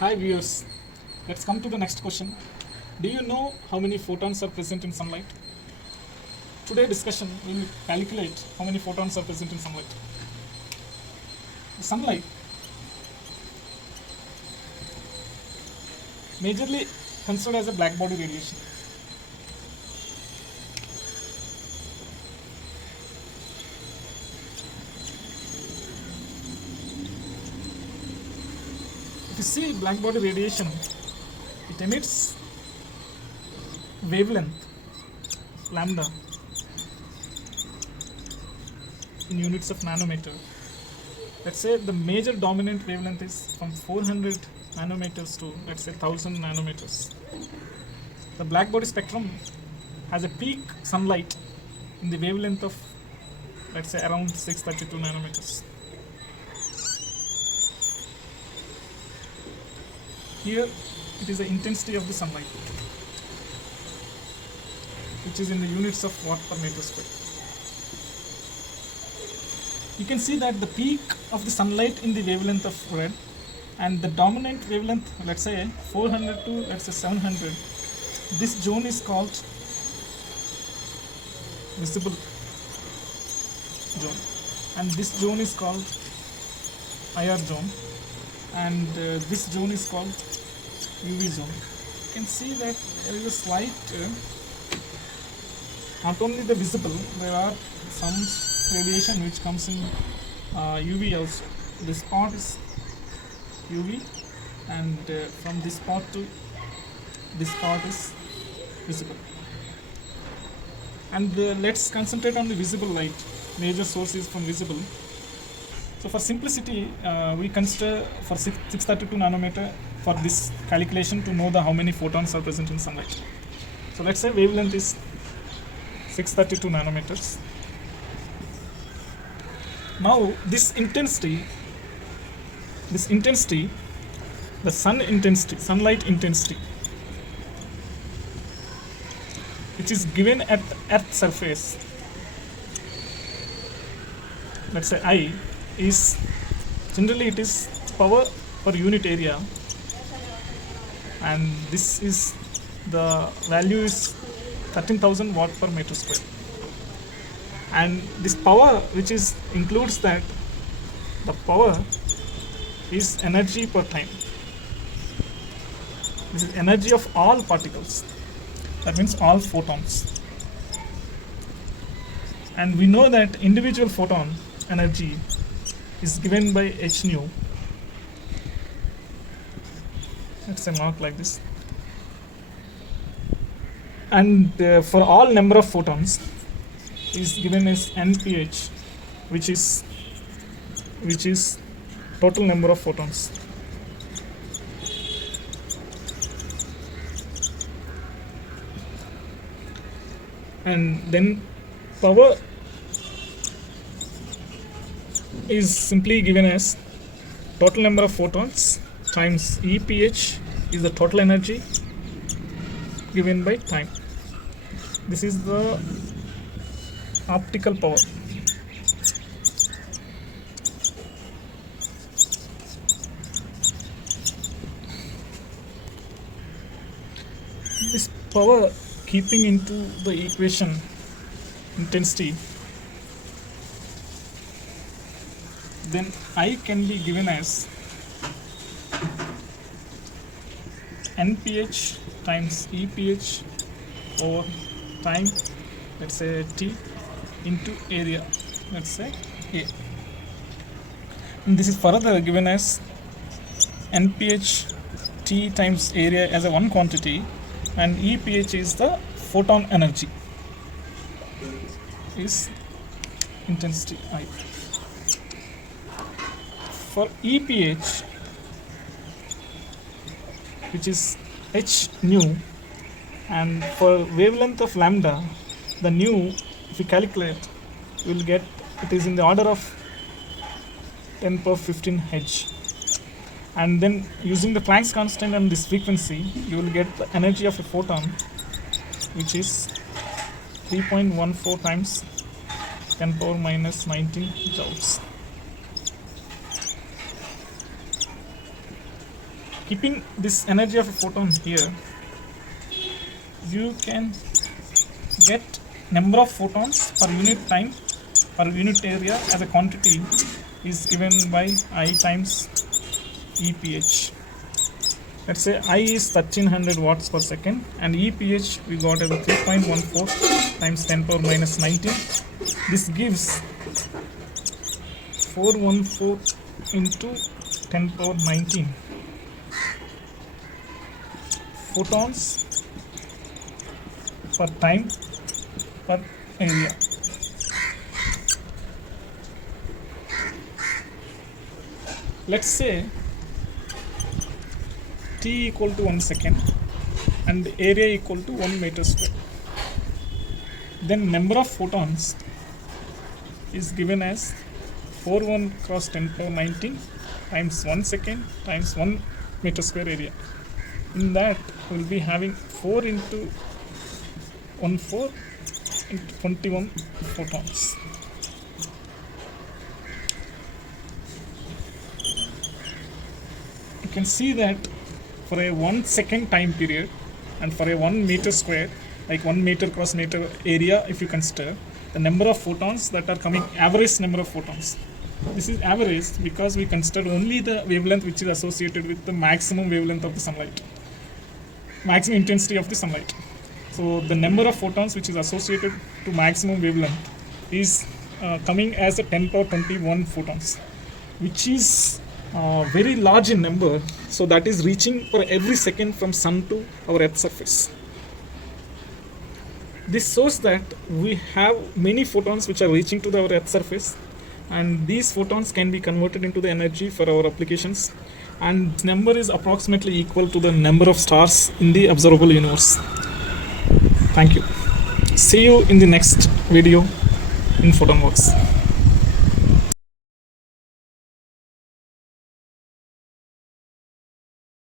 Hi viewers, let's come to the next question. Do you know how many photons are present in sunlight? Today discussion we will calculate how many photons are present in sunlight. Sunlight majorly considered as a black body radiation. If you see black body radiation, it emits wavelength lambda in units of nanometer. Let's say the major dominant wavelength is from 400 nanometers to, let's say, 1000 nanometers. The black body spectrum has a peak sunlight in the wavelength of, let's say, around 632 nanometers. Here it is the intensity of the sunlight, which is in the units of watt per meter square. You can see that the peak of the sunlight in the wavelength of red and the dominant wavelength, let's say 400 to, let's say, 700, this zone is called visible zone, and this zone is called IR zone, and this zone is called UV zone. You can see that there is a slight, not only the visible, there are some radiation which comes in UV also. This part is UV, and from this part to this part is visible. And let's concentrate on the visible light. Major source is from visible. So for simplicity, we consider for 632 nanometer for this calculation to know how many photons are present in sunlight. So let's say wavelength is 632 nanometers. Now this intensity, the sunlight intensity, which is given at Earth surface, let's say I, is generally it is power per unit area, and this is the value is 13,000 watt per meter square. And this power, which is includes that the power is energy per time. This is energy of all particles. That means all photons. And we know that individual photon energy is given by h nu. It's a mark like this. And for all number of photons is given as nph, which is total number of photons. And then power is simply given as total number of photons times EPH is the total energy given by time. This is the optical power. This power, keeping into the equation intensity, then I can be given as nph times EPH over time, let's say T, into area, let's say A. And this is further given as nph T times area as a one quantity, and EPH is the photon energy, is intensity I. For EPH, which is h nu, and for wavelength of lambda, the nu, if we calculate, we will get it is in the order of 10 power 15 H. And then using the Planck's constant and this frequency, you will get the energy of a photon, which is 3.14 times 10 power minus 19 joules. Keeping this energy of a photon here, you can get number of photons per unit time per unit area as a quantity is given by I times EPH. Let's say I is 1300 watts per second and EPH we got as a 3.14 times 10 power minus 19. This gives 414 into 10 power 19 photons per time per area. Let's say t equal to 1 second and area equal to 1 meter square. Then number of photons is given as 41 cross 10 power 19 times 1 second times 1 meter square area. In that we will be having 4 into 1 4 into 21 photons. You can see that for a 1 second time period and for a 1 meter square, like 1 meter cross meter area, if you consider the number of photons that are coming, average number of photons. This is average because we considered only the wavelength which is associated with the maximum wavelength of the sunlight, maximum intensity of the sunlight. So the number of photons which is associated to maximum wavelength is coming as a 10 power 21 photons, which is very large in number. So that is reaching for every second from sun to our earth surface. This shows that we have many photons which are reaching to our earth surface, and these photons can be converted into the energy for our applications, and this number is approximately equal to the number of stars in the observable universe. Thank you. See you in the next video in Photon Works.